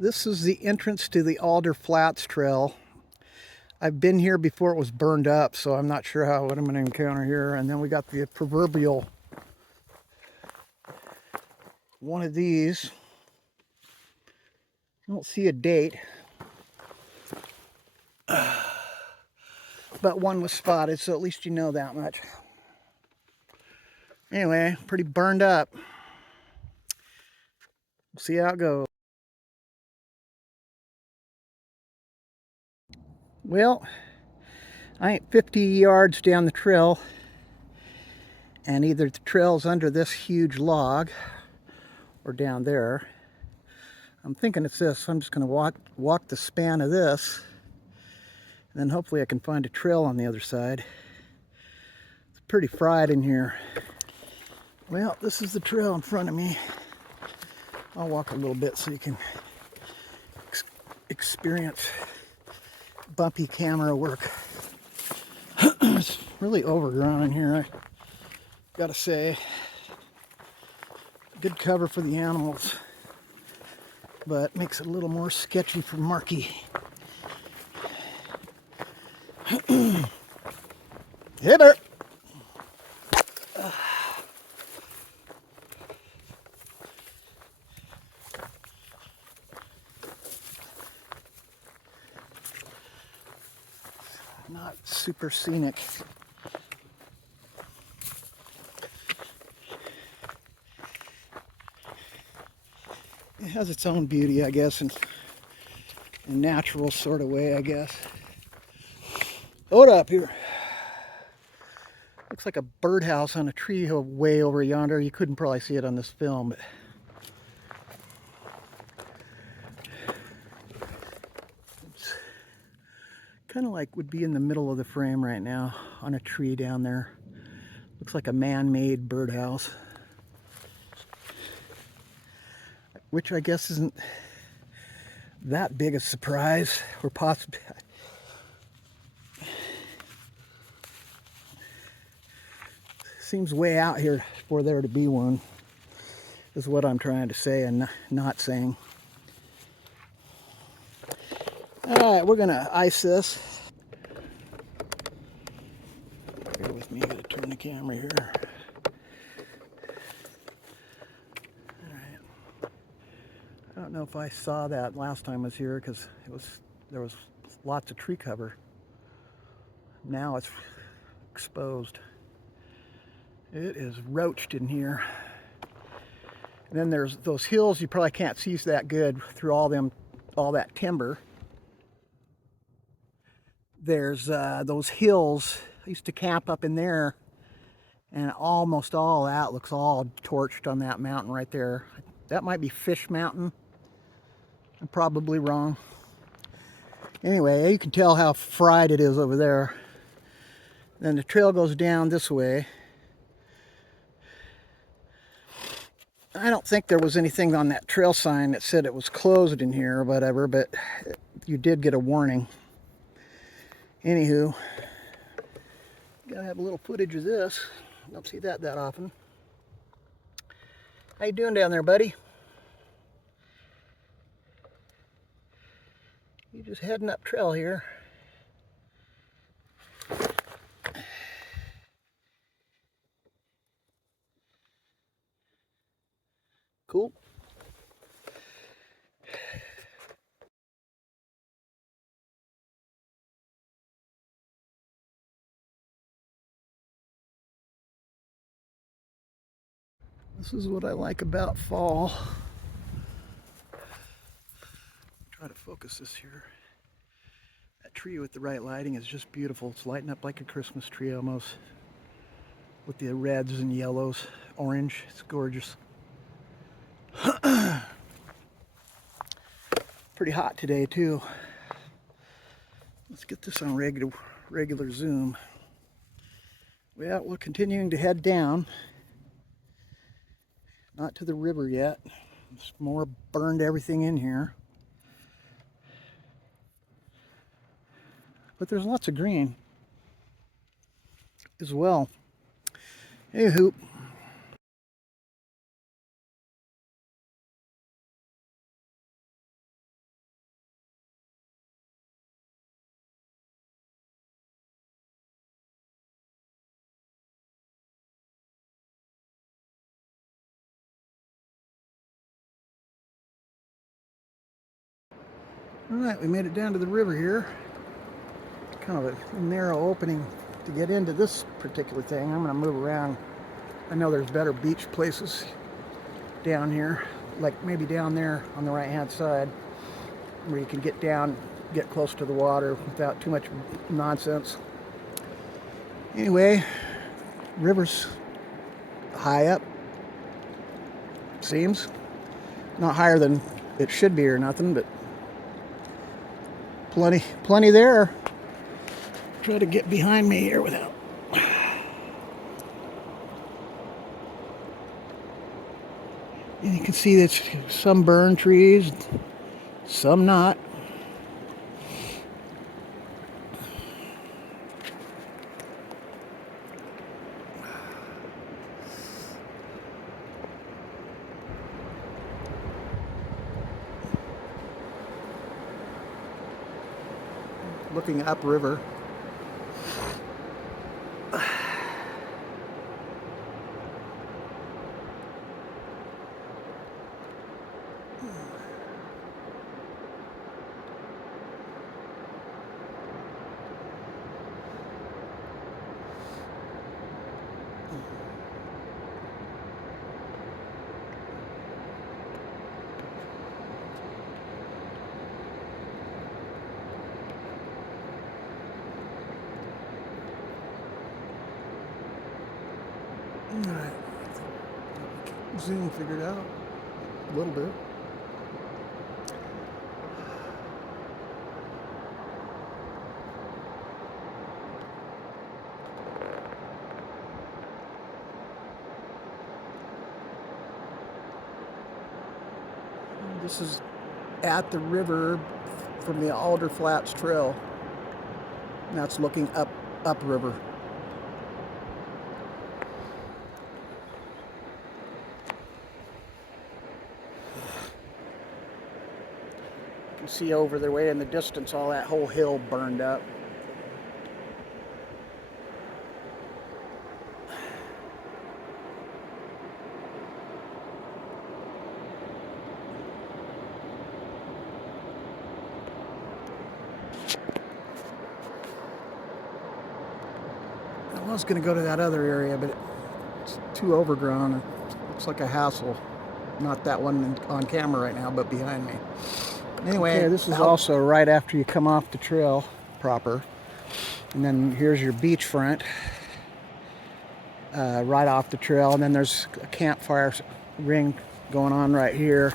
This is the entrance to the Alder Flats Trail. I've been here before it was burned up, so I'm not sure what I'm going to encounter here. And then we got the proverbial one of these. I don't see a date, but one was spotted, so at least you know that much. Anyway, pretty burned up. We'll see how it goes. Well, I ain't 50 yards down the trail, and either the trail's under this huge log or down there. I'm thinking it's this. So I'm just going to walk the span of this, and then hopefully I can find a trail on the other side. It's pretty fried in here. Well, this is the trail in front of me. I'll walk a little bit so you can experience bumpy camera work. It's really overgrown in here, I gotta say. Good cover for the animals, but makes it a little more sketchy for Marky. Hey there! Not super scenic. It has its own beauty, I guess, in a natural sort of way, I guess. Hold up here. Looks like a birdhouse on a tree way over yonder. You couldn't probably see it on this film, but it's kind of like would be in the middle of the frame right now on a tree down there. Looks like a man-made birdhouse, which I guess isn't that big a surprise, or possibly. Seems way out here for there to be one, is what I'm trying to say and not saying. All right, we're gonna ice this. Bear with me, I gotta turn the camera here. All right. I don't know if I saw that last time I was here because there was lots of tree cover. Now it's exposed. It is roached in here. And then there's those hills you probably can't see that good through all that timber. There's those hills. I used to camp up in there, and almost all that looks all torched on that mountain right there. That might be Fish Mountain. I'm probably wrong. Anyway, you can tell how fried it is over there. Then the trail goes down this way. I don't think there was anything on that trail sign that said it was closed in here or whatever, but you did get a warning. Anywho, gotta have a little footage of this. Don't see that often. How you doing down there, buddy? You just heading up trail here. Cool. This is what I like about fall. Try to focus this here. That tree with the right lighting is just beautiful. It's lighting up like a Christmas tree almost, with the reds and yellows, orange. It's gorgeous. Pretty hot today too. Let's get this on regular zoom. Well, we're continuing to head down. Not to the river yet. It's more burned everything in here. But there's lots of green as well. Hey, hoop. Alright, we made it down to the river here. Kind of a narrow opening to get into this particular thing. I'm going to move around. I know there's better beach places down here, like maybe down there on the right hand side, where you can get down, get close to the water without too much nonsense. Anyway, river's high up, seems. Not higher than it should be or nothing, but plenty there. Try to get behind me here without. And you can see that some burn trees, some not. Looking upriver. Alright, zoom figured out a little bit. This is at the river from the Alder Flats Trail. And that's looking upriver. You can see over the way in the distance all that whole hill burned up. I was going to go to that other area, but it's too overgrown. It looks like a hassle. Not that one on camera right now, but behind me. Anyway, okay, this is also right after you come off the trail proper. And then here's your beachfront right off the trail. And then there's a campfire ring going on right here.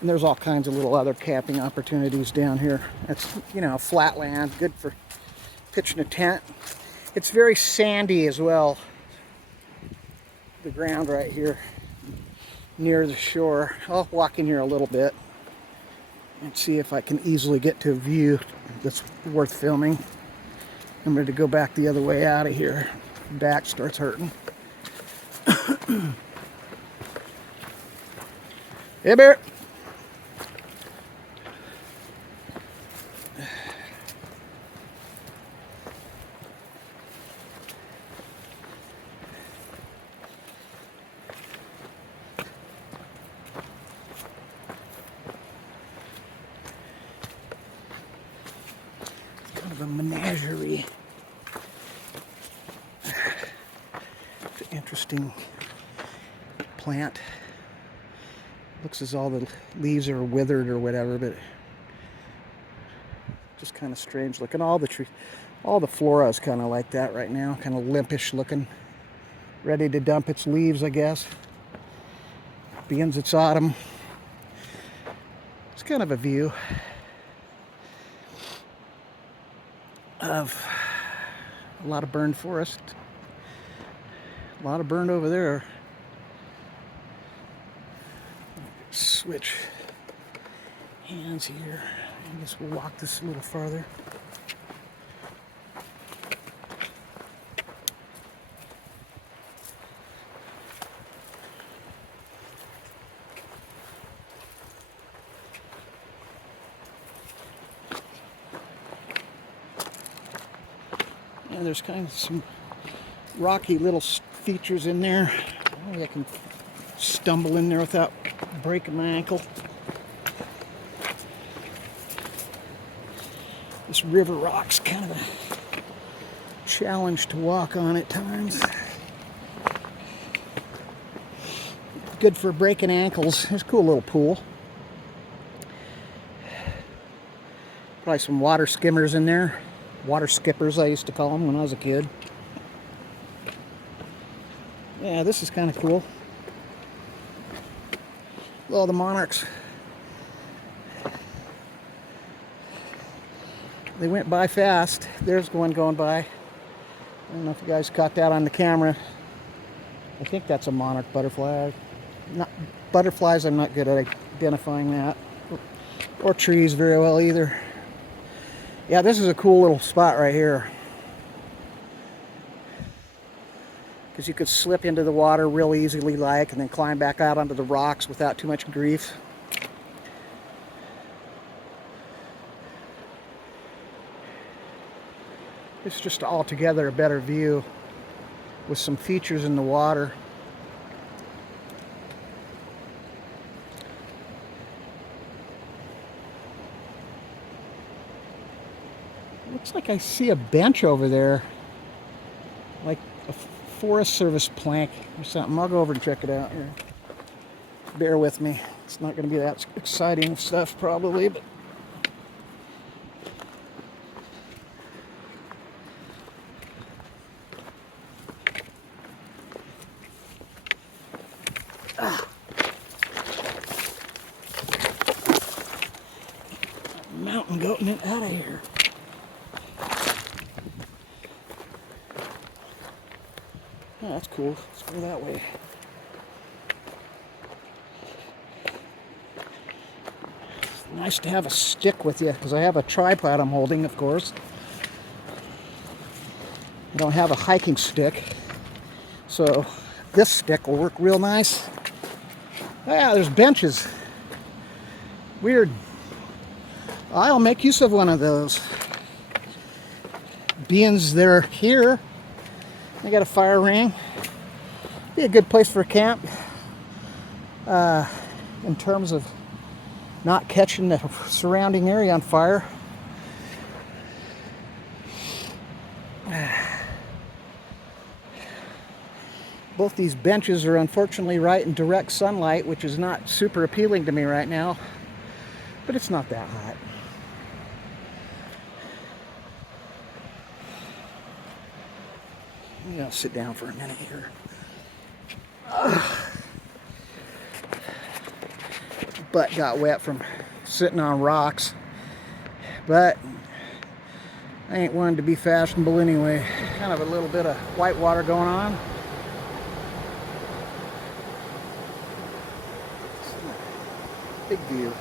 And there's all kinds of little other camping opportunities down here. It's, you know, flat land, good for pitching a tent. It's very sandy as well. The ground right here near the shore. I'll walk in here a little bit and see if I can easily get to a view that's worth filming. I'm ready to go back the other way out of here. Back starts hurting. Hey, Bear. Kind of a menagerie. It's an interesting plant. Looks as all the leaves are withered or whatever, but just kind of strange looking. All the flora is kind of like that right now, kind of limpish looking, ready to dump its leaves, I guess. Begins its autumn. It's kind of a view of a lot of burned forest. A lot of burned over there. Switch hands here. I guess we'll walk this a little farther. And there's kind of some rocky little features in there. Maybe I can stumble in there without breaking my ankle. This river rock's kind of a challenge to walk on at times. Good for breaking ankles. There's a cool little pool. Probably some water skimmers in there. Water skippers, I used to call them when I was a kid. Yeah, this is kind of cool. Oh, the monarchs. They went by fast. There's one going by. I don't know if you guys caught that on the camera. I think that's a monarch butterfly. Not butterflies, I'm not good at identifying that. Or trees very well either. Yeah, this is a cool little spot right here. Because you could slip into the water real easily and then climb back out onto the rocks without too much grief. It's just altogether a better view with some features in the water. Looks like I see a bench over there, like a Forest Service plank or something. I'll go over and check it out here. Bear with me. It's not going to be that exciting stuff probably, but mountain goating it out of here. Oh, that's cool. Let's go that way. It's nice to have a stick with you, because I have a tripod I'm holding, of course. I don't have a hiking stick, so this stick will work real nice. Yeah, there's benches. Weird. I'll make use of one of those. Beans, they're here. I got a fire ring. Be a good place for a camp. In terms of not catching the surrounding area on fire. Both these benches are unfortunately right in direct sunlight, which is not super appealing to me right now, but it's not that hot. I'm gonna sit down for a minute here. Butt got wet from sitting on rocks, but I ain't one to be fashionable anyway. Kind of a little bit of white water going on. Big view.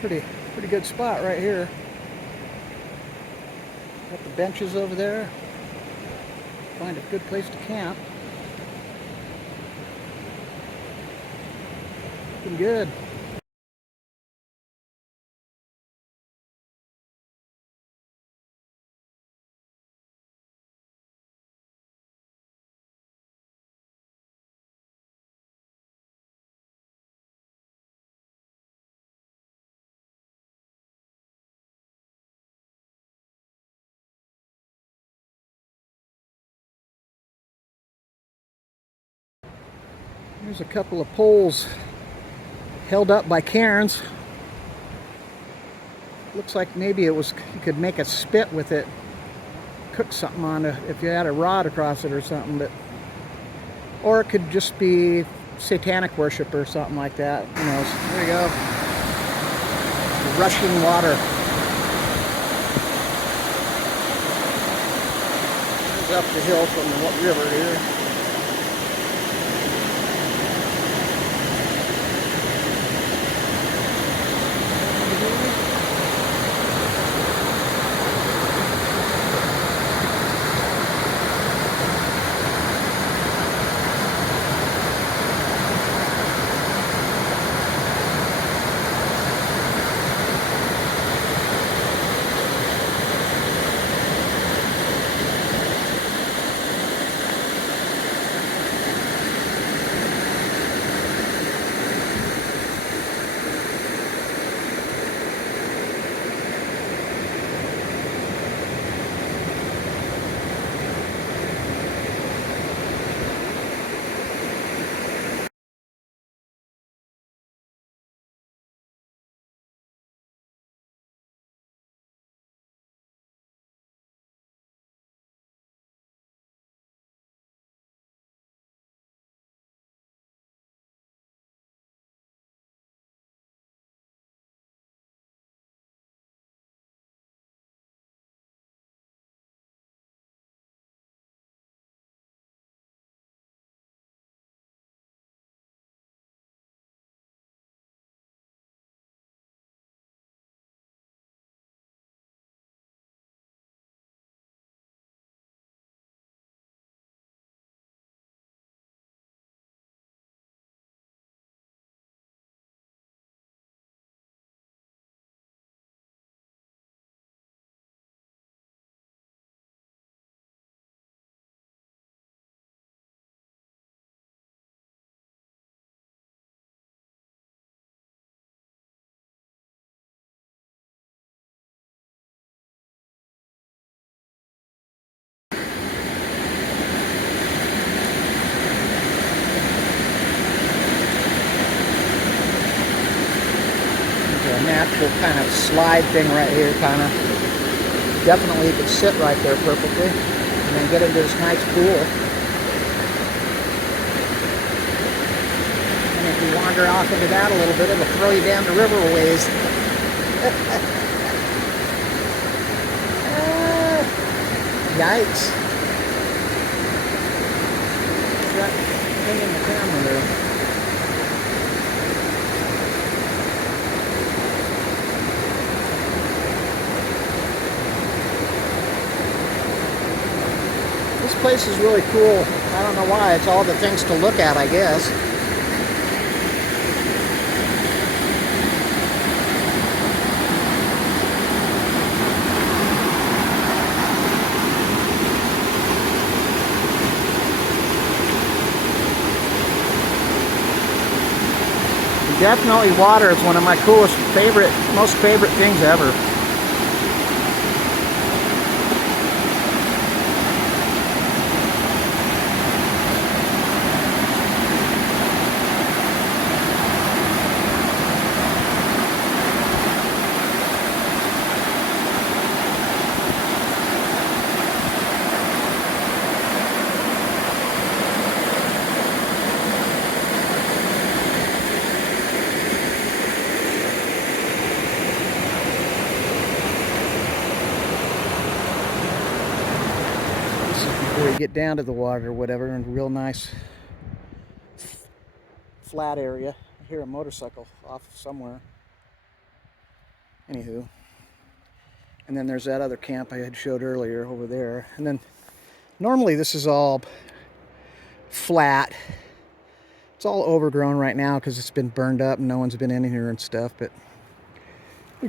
Pretty good spot right here. Got the benches over there. Find a good place to camp. Looking good. There's a couple of poles held up by cairns. Looks like maybe it was, you could make a spit with it, cook something on it if you had a rod across it or something, but or it could just be satanic worship or something like that. Who knows? There you go. Rushing water. There's up the hill from the river here. cool kind of slide thing right here, kind of. Definitely you could sit right there perfectly and then get into this nice pool. And if you wander off into that a little bit, it'll throw you down the river a ways. Yikes. Got thing in the camera there. This place is really cool. I don't know why. It's all the things to look at, I guess. Definitely water is one of my most favorite things ever. Before you get down to the water or whatever, and a real nice flat area. I hear a motorcycle off somewhere. Anywho. And then there's that other camp I had showed earlier over there. And then normally this is all flat. It's all overgrown right now because it's been burned up and no one's been in here and stuff. But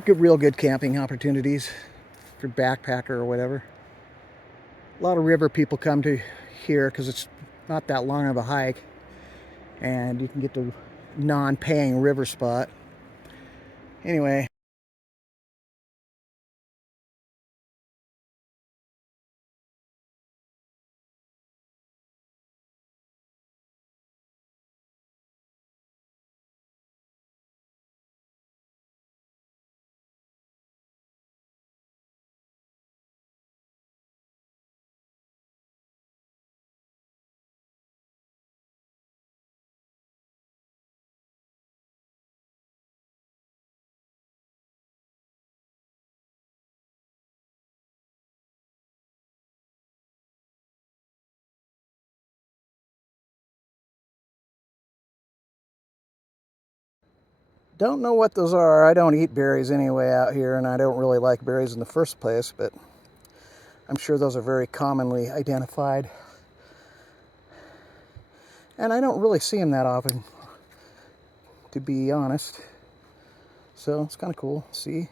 real good camping opportunities if you're a backpacker or whatever. A lot of river people come to here because it's not that long of a hike. And you can get the non-paying river spot. Anyway. Don't know what those are. I don't eat berries anyway out here, and I don't really like berries in the first place, but I'm sure those are very commonly identified. And I don't really see them that often, to be honest. So it's kind of cool. See?